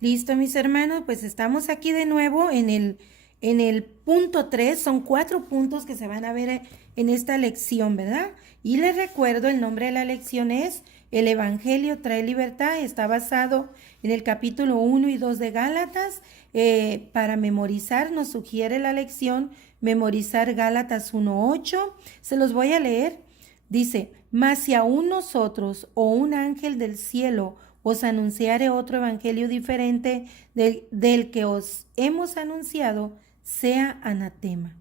Listo, mis hermanos, pues estamos aquí de nuevo en el punto 3. Son 4 puntos que se van a ver en esta lección, ¿verdad? Y les recuerdo, el nombre de la lección es El Evangelio trae libertad. Está basado en el capítulo 1 y 2 de Gálatas. Para memorizar, nos sugiere la lección memorizar Gálatas 1:8. Se los voy a leer. Dice, mas si aún nosotros o un ángel del cielo os anunciare otro evangelio diferente del que os hemos anunciado, sea anatema.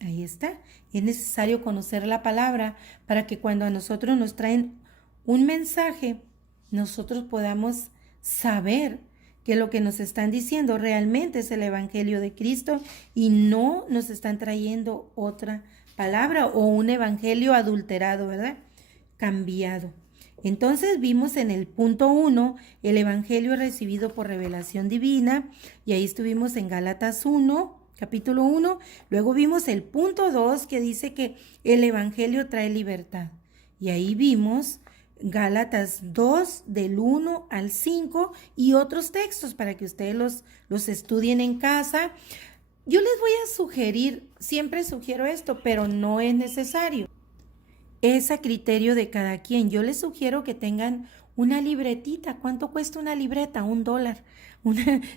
Ahí está. Es necesario conocer la palabra para que cuando a nosotros nos traen un mensaje, nosotros podamos saber que lo que nos están diciendo realmente es el evangelio de Cristo y no nos están trayendo otra palabra o un evangelio adulterado, ¿verdad? Cambiado. Entonces vimos en el punto 1 el evangelio recibido por revelación divina y ahí estuvimos en Gálatas 1, capítulo 1. Luego vimos el punto 2 que dice que el evangelio trae libertad. Y ahí vimos Gálatas 2 del 1 al 5 y otros textos para que ustedes los estudien en casa. Yo les voy a sugerir, siempre sugiero esto, pero no es necesario. Es a criterio de cada quien. Yo les sugiero que tengan una libretita. ¿Cuánto cuesta una libreta? $1.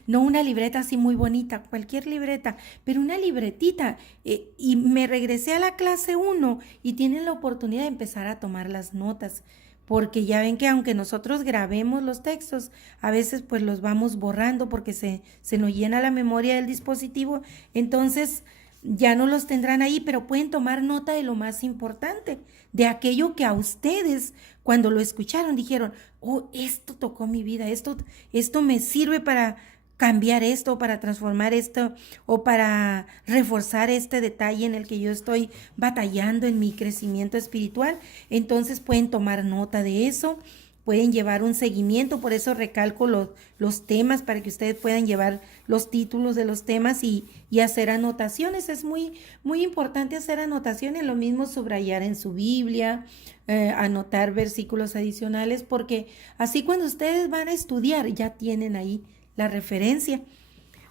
No una libreta así muy bonita, cualquier libreta, pero una libretita. Y me regresé a la clase 1 y tienen la oportunidad de empezar a tomar las notas. Porque ya ven que aunque nosotros grabemos los textos, a veces pues los vamos borrando porque se nos llena la memoria del dispositivo. Entonces ya no los tendrán ahí, pero pueden tomar nota de lo más importante, de aquello que a ustedes cuando lo escucharon dijeron, oh, esto tocó mi vida, esto me sirve para cambiar esto, para transformar esto o para reforzar este detalle en el que yo estoy batallando en mi crecimiento espiritual. Entonces pueden tomar nota de eso, pueden llevar un seguimiento, por eso recalco los temas para que ustedes puedan llevar los títulos de los temas y hacer anotaciones. Es muy, muy importante hacer anotaciones, lo mismo subrayar en su Biblia, anotar versículos adicionales, porque así cuando ustedes van a estudiar ya tienen ahí la referencia.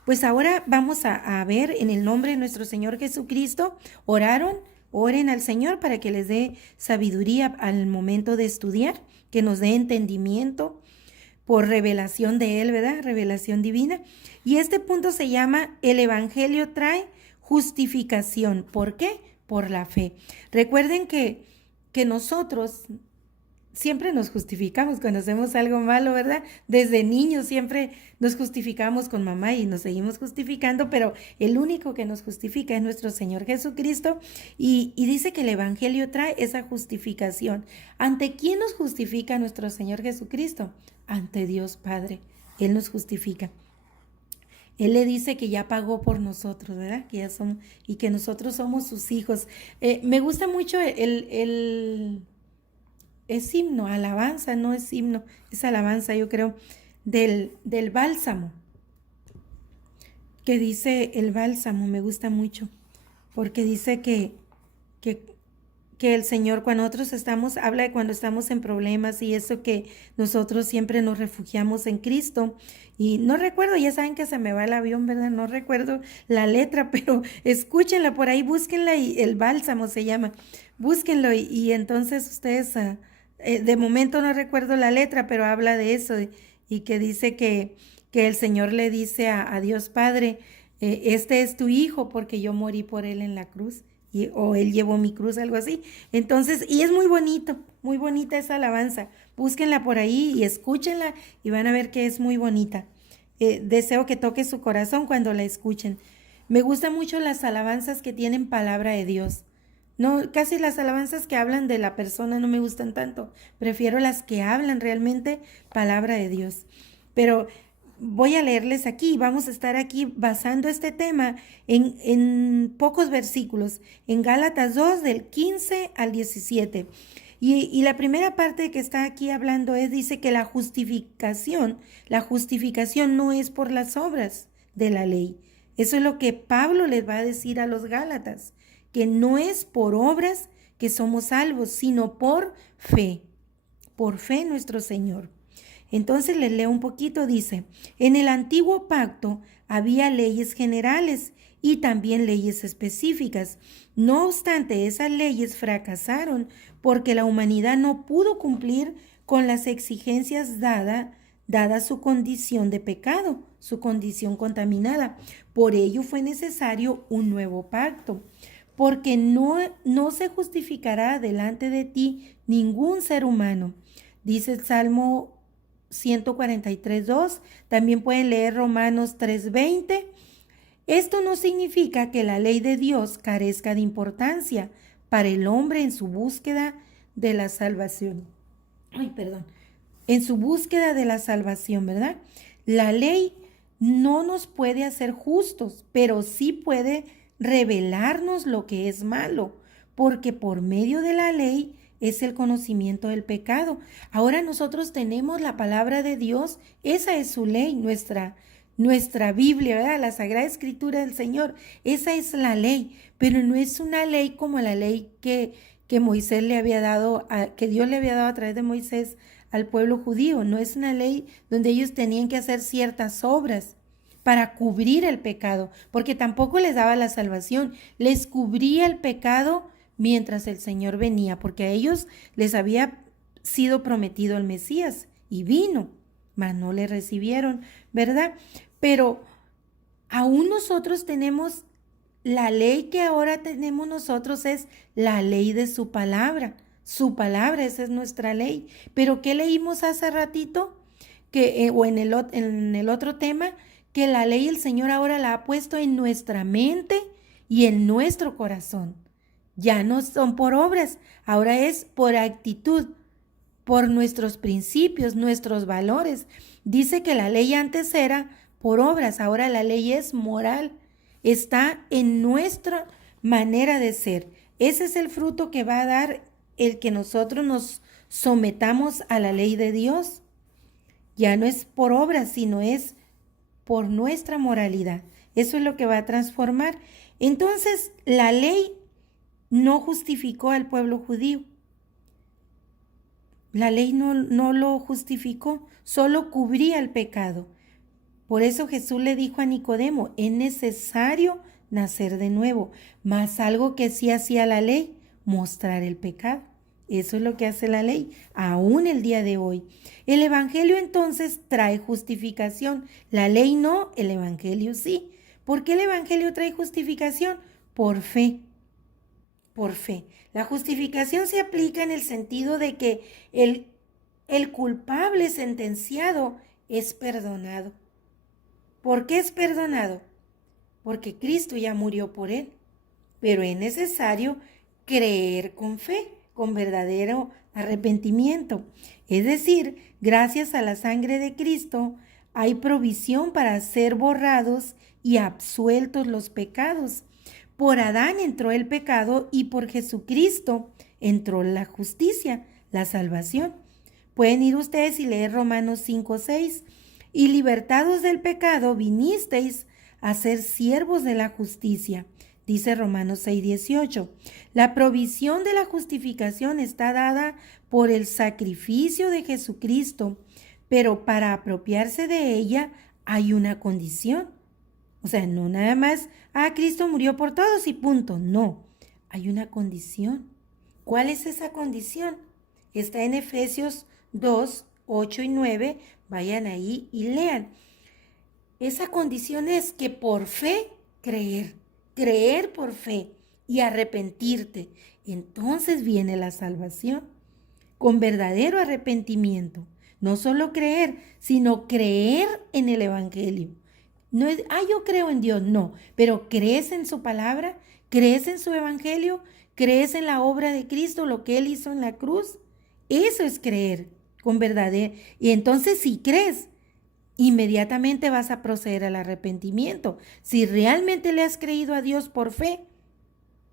Pues ahora vamos a ver en el nombre de nuestro Señor Jesucristo, oraron, oren al Señor para que les dé sabiduría al momento de estudiar, que nos dé entendimiento por revelación de Él, ¿verdad? Revelación divina. Y este punto se llama el Evangelio trae justificación. ¿Por qué? Por la fe. Recuerden que nosotros siempre nos justificamos cuando hacemos algo malo, ¿verdad? Desde niños siempre nos justificamos con mamá y nos seguimos justificando, pero el único que nos justifica es nuestro Señor Jesucristo y dice que el Evangelio trae esa justificación. ¿Ante quién nos justifica nuestro Señor Jesucristo? Ante Dios Padre. Él nos justifica. Él le dice que ya pagó por nosotros, ¿verdad? Que ya son, y que nosotros somos sus hijos. Me gusta mucho es himno, alabanza, no es himno, es alabanza, yo creo, del bálsamo, que dice el bálsamo, me gusta mucho, porque dice que, que el Señor cuando nosotros estamos, habla de cuando estamos en problemas y eso que nosotros siempre nos refugiamos en Cristo. Y no recuerdo, ya saben que se me va el avión, ¿verdad? No recuerdo la letra, pero escúchenla por ahí, búsquenla y el bálsamo se llama, búsquenlo y entonces ustedes... de momento no recuerdo la letra, pero habla de eso y que dice que el Señor le dice a Dios Padre, este es tu hijo porque yo morí por él en la cruz o él llevó mi cruz, algo así. Entonces, y es muy bonito, muy bonita esa alabanza. Búsquenla por ahí y escúchenla y van a ver que es muy bonita. Deseo que toque su corazón cuando la escuchen. Me gustan mucho las alabanzas que tienen palabra de Dios. No, casi las alabanzas que hablan de la persona no me gustan tanto. Prefiero las que hablan realmente palabra de Dios. Pero voy a leerles aquí. Vamos a estar aquí basando este tema en pocos versículos. En Gálatas 2 del 15 al 17. Y la primera parte que está aquí hablando dice que la justificación no es por las obras de la ley. Eso es lo que Pablo les va a decir a los Gálatas, que no es por obras que somos salvos, sino por fe en nuestro Señor. Entonces les leo un poquito, dice, en el antiguo pacto había leyes generales y también leyes específicas. No obstante, esas leyes fracasaron porque la humanidad no pudo cumplir con las exigencias dada su condición de pecado, su condición contaminada. Por ello fue necesario un nuevo pacto, porque no se justificará delante de ti ningún ser humano. Dice el Salmo 143:2. También pueden leer Romanos 3:20. Esto no significa que la ley de Dios carezca de importancia para el hombre en su búsqueda de la salvación. En su búsqueda de la salvación, ¿verdad? La ley no nos puede hacer justos, pero sí puede revelarnos lo que es malo, porque por medio de la ley es el conocimiento del pecado. Ahora nosotros tenemos la palabra de Dios, esa es su ley, nuestra Biblia, ¿verdad? La Sagrada Escritura del Señor, esa es la ley, pero no es una ley como la ley que Moisés le había dado, que Dios le había dado a través de Moisés al pueblo judío. No es una ley donde ellos tenían que hacer ciertas obras para cubrir el pecado, porque tampoco les daba la salvación, les cubría el pecado mientras el Señor venía, porque a ellos les había sido prometido el Mesías y vino, mas no le recibieron, ¿verdad? Pero aún nosotros tenemos la ley que ahora tenemos nosotros, es la ley de su palabra. Su palabra, esa es nuestra ley. Pero ¿qué leímos hace ratito? O en el otro tema, que la ley el Señor ahora la ha puesto en nuestra mente y en nuestro corazón. Ya no son por obras, ahora es por actitud, por nuestros principios, nuestros valores. Dice que la ley antes era por obras, ahora la ley es moral. Está en nuestra manera de ser. Ese es el fruto que va a dar el que nosotros nos sometamos a la ley de Dios. Ya no es por obras, sino es por nuestra moralidad. Eso es lo que va a transformar. Entonces, la ley no justificó al pueblo judío. La ley no lo justificó, solo cubría el pecado. Por eso Jesús le dijo a Nicodemo, es necesario nacer de nuevo, mas algo que sí hacía la ley, mostrar el pecado. Eso es lo que hace la ley, aún el día de hoy. El Evangelio entonces trae justificación, la ley no, el Evangelio sí. ¿Por qué el Evangelio trae justificación? Por fe. Por fe. La justificación se aplica en el sentido de que el culpable sentenciado es perdonado. ¿Por qué es perdonado? Porque Cristo ya murió por él. Pero es necesario creer con fe, con verdadero arrepentimiento. Es decir, gracias a la sangre de Cristo hay provisión para ser borrados y absueltos los pecados. Por Adán entró el pecado y por Jesucristo entró la justicia, la salvación. Pueden ir ustedes y leer Romanos 5:6. Y libertados del pecado vinisteis a ser siervos de la justicia, dice Romanos 6:18. La provisión de la justificación está dada por el sacrificio de Jesucristo, pero para apropiarse de ella hay una condición. O sea, no nada más, Cristo murió por todos y punto. No, hay una condición. ¿Cuál es esa condición? Está en Efesios 2:8 y 9. Vayan ahí y lean. Esa condición es que por fe creer por fe y arrepentirte. Entonces viene la salvación con verdadero arrepentimiento. No solo creer, sino creer en el Evangelio. No es, yo creo en Dios, no, pero crees en su palabra, crees en su Evangelio, crees en la obra de Cristo, lo que Él hizo en la cruz. Eso es creer con verdadero. Y entonces si crees, inmediatamente vas a proceder al arrepentimiento. Si realmente le has creído a Dios por fe,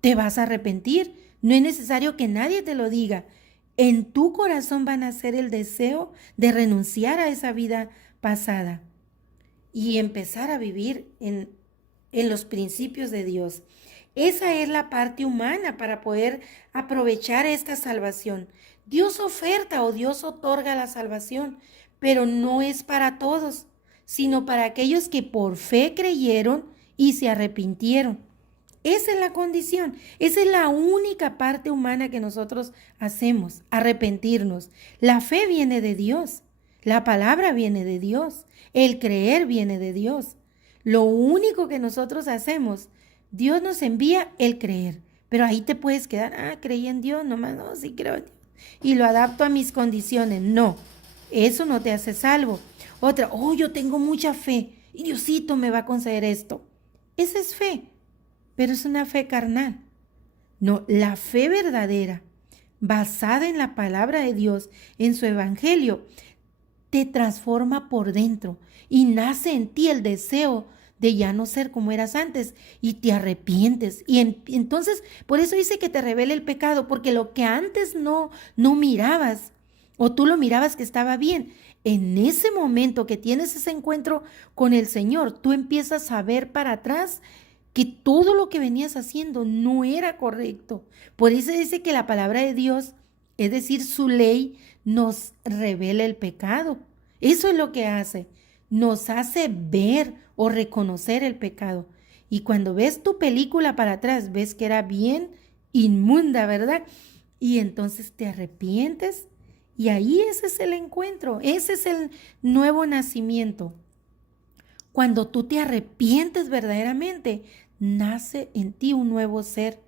te vas a arrepentir. No es necesario que nadie te lo diga. En tu corazón va a nacer el deseo de renunciar a esa vida pasada y empezar a vivir en los principios de Dios. Esa es la parte humana para poder aprovechar esta salvación. Dios oferta o Dios otorga la salvación, pero no es para todos, sino para aquellos que por fe creyeron y se arrepintieron. Esa es la condición, esa es la única parte humana que nosotros hacemos, arrepentirnos. La fe viene de Dios, la palabra viene de Dios, el creer viene de Dios. Lo único que nosotros hacemos, Dios nos envía el creer, pero ahí te puedes quedar, creí en Dios, nomás no, sí creo en Dios, y lo adapto a mis condiciones. No, eso no te hace salvo. Otra, yo tengo mucha fe y Diosito me va a conceder esto. Esa es fe, pero es una fe carnal. No, la fe verdadera, basada en la palabra de Dios, en su evangelio, te transforma por dentro y nace en ti el deseo de ya no ser como eras antes y te arrepientes. Y entonces, por eso dice que te revela el pecado, porque lo que antes no mirabas o tú lo mirabas que estaba bien, en ese momento que tienes ese encuentro con el Señor, tú empiezas a ver para atrás que todo lo que venías haciendo no era correcto. Por eso dice que la palabra de Dios, es decir, su ley, nos revela el pecado. Eso es lo que hace. Nos hace ver o reconocer el pecado. Y cuando ves tu película para atrás, ves que era bien inmunda, ¿verdad? Y entonces te arrepientes y ahí ese es el encuentro, ese es el nuevo nacimiento. Cuando tú te arrepientes verdaderamente, nace en ti un nuevo ser,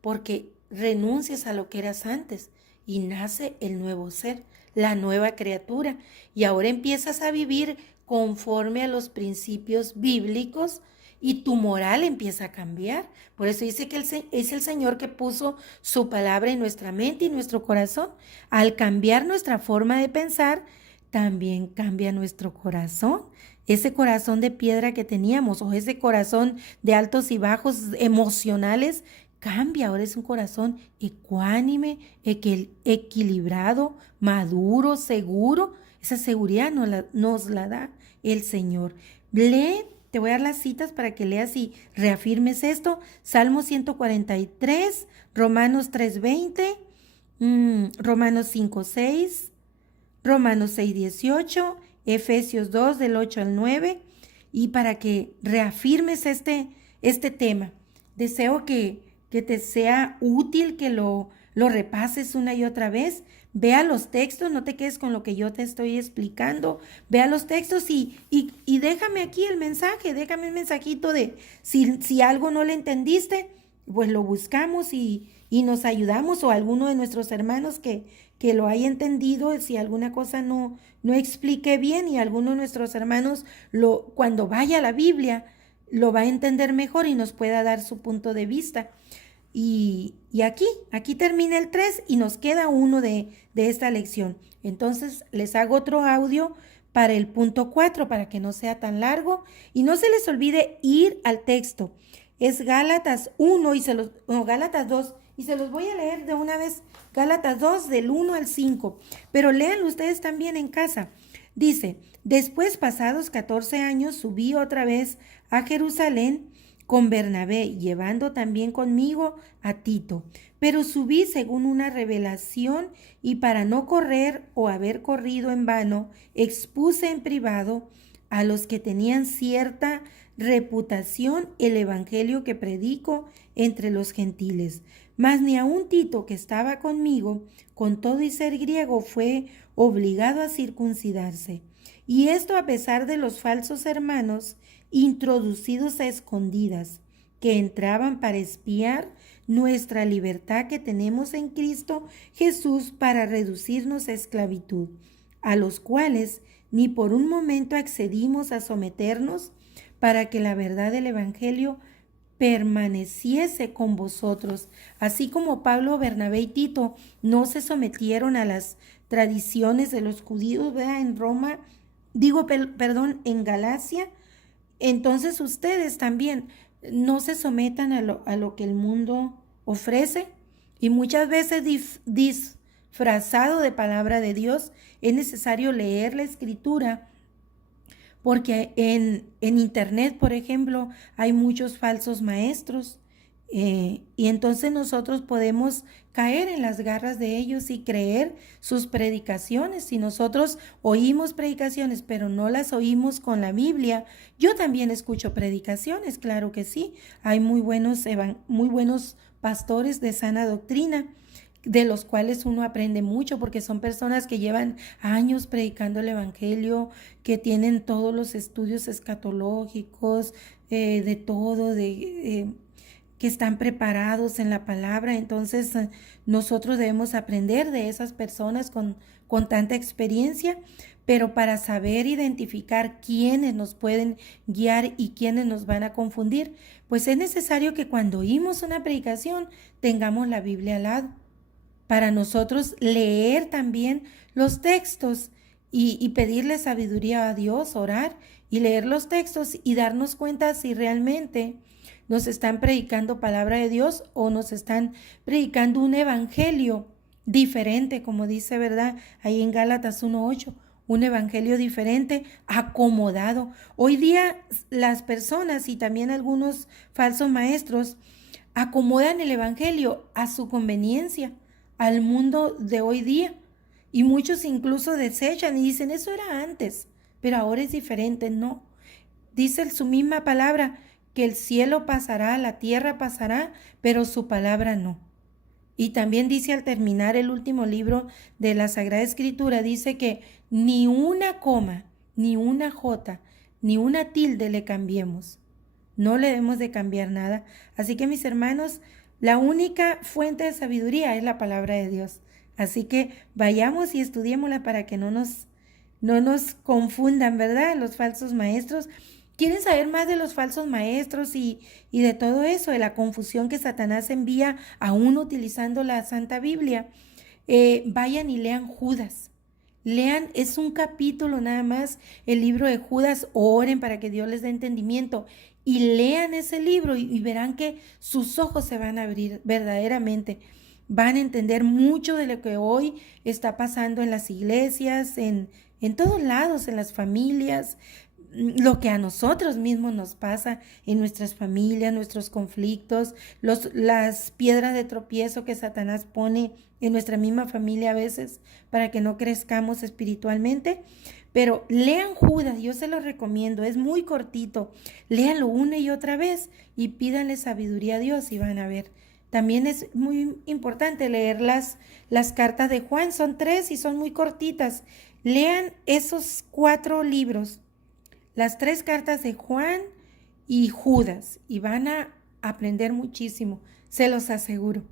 porque renuncias a lo que eras antes y nace el nuevo ser, la nueva criatura. Y ahora empiezas a vivir conforme a los principios bíblicos y tu moral empieza a cambiar. Por eso dice que es el Señor que puso su palabra en nuestra mente y nuestro corazón. Al cambiar nuestra forma de pensar, también cambia nuestro corazón. Ese corazón de piedra que teníamos o ese corazón de altos y bajos emocionales cambia. Ahora es un corazón ecuánime, equilibrado, maduro, seguro. Esa seguridad nos la da el Señor. Lee, te voy a dar las citas para que leas y reafirmes esto. Salmo 143, Romanos 3:20, Romanos 5:6, Romanos 6:18, Efesios 2 del 8 al 9, y para que reafirmes este tema. Deseo que te sea útil, que lo repases una y otra vez. Vea los textos, no te quedes con lo que yo te estoy explicando. Vea los textos y déjame aquí el mensaje, déjame el mensajito de si algo no le entendiste, pues lo buscamos y nos ayudamos, o alguno de nuestros hermanos que lo haya entendido, si alguna cosa no explique bien, y alguno de nuestros hermanos cuando vaya a la Biblia lo va a entender mejor y nos pueda dar su punto de vista. Y aquí termina el 3 y nos queda uno de esta lección. Entonces les hago otro audio para el punto 4 para que no sea tan largo y no se les olvide ir al texto. Es Gálatas 1 Gálatas 2, y se los voy a leer de una vez. Gálatas 2 del 1 al 5, pero léanlo ustedes también en casa. Dice: después, pasados 14 años, subí otra vez a Jerusalén con Bernabé, llevando también conmigo a Tito. Pero subí según una revelación, y para no correr o haber corrido en vano, expuse en privado a los que tenían cierta reputación el evangelio que predico entre los gentiles. Mas ni aun Tito, que estaba conmigo, con todo y ser griego, fue obligado a circuncidarse. Y esto a pesar de los falsos hermanos introducidos a escondidas, que entraban para espiar nuestra libertad que tenemos en Cristo Jesús para reducirnos a esclavitud, a los cuales ni por un momento accedimos a someternos, para que la verdad del evangelio permaneciese con vosotros. Así como Pablo, Bernabé y Tito no se sometieron a las tradiciones de los judíos, ¿verdad? En Roma, en Galacia, entonces ustedes también no se sometan a lo que el mundo ofrece, y muchas veces disfrazado de palabra de Dios. Es necesario leer la escritura, porque en internet, por ejemplo, hay muchos falsos maestros Y entonces nosotros podemos caer en las garras de ellos y creer sus predicaciones. Si nosotros oímos predicaciones, pero no las oímos con la Biblia, yo también escucho predicaciones, claro que sí. Hay muy buenos pastores de sana doctrina, de los cuales uno aprende mucho, porque son personas que llevan años predicando el Evangelio, que tienen todos los estudios escatológicos, de todo, que están preparados en la palabra. Entonces nosotros debemos aprender de esas personas con tanta experiencia, pero para saber identificar quiénes nos pueden guiar y quiénes nos van a confundir, pues es necesario que cuando oímos una predicación tengamos la Biblia al lado, para nosotros leer también los textos y pedirle sabiduría a Dios, orar y leer los textos y darnos cuenta si realmente nos están predicando palabra de Dios o nos están predicando un evangelio diferente, como dice, ¿verdad? Ahí en Gálatas 1:8, un evangelio diferente, acomodado. Hoy día las personas y también algunos falsos maestros acomodan el evangelio a su conveniencia, al mundo de hoy día. Y muchos incluso desechan y dicen, eso era antes, pero ahora es diferente. No, dice su misma palabra, que el cielo pasará, la tierra pasará, pero su palabra no. Y también dice al terminar el último libro de la Sagrada Escritura, dice que ni una coma, ni una jota, ni una tilde le cambiemos. No le debemos de cambiar nada. Así que mis hermanos, la única fuente de sabiduría es la palabra de Dios. Así que vayamos y estudiémosla para que no nos confundan, ¿verdad? Los falsos maestros. ¿Quieren saber más de los falsos maestros y de todo eso, de la confusión que Satanás envía a uno utilizando la Santa Biblia? Vayan y lean Judas. Lean, es un capítulo nada más, el libro de Judas. Oren para que Dios les dé entendimiento y lean ese libro y verán que sus ojos se van a abrir verdaderamente. Van a entender mucho de lo que hoy está pasando en las iglesias, en todos lados, en las familias, lo que a nosotros mismos nos pasa en nuestras familias, nuestros conflictos, las piedras de tropiezo que Satanás pone en nuestra misma familia a veces para que no crezcamos espiritualmente. Pero lean Judas, yo se los recomiendo, es muy cortito. Léanlo una y otra vez y pídanle sabiduría a Dios y van a ver. También es muy importante leer las cartas de Juan, son 3 y son muy cortitas. Lean esos 4 libros, las 3 cartas de Juan y Judas, y van a aprender muchísimo, se los aseguro.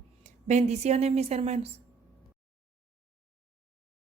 Bendiciones, mis hermanos.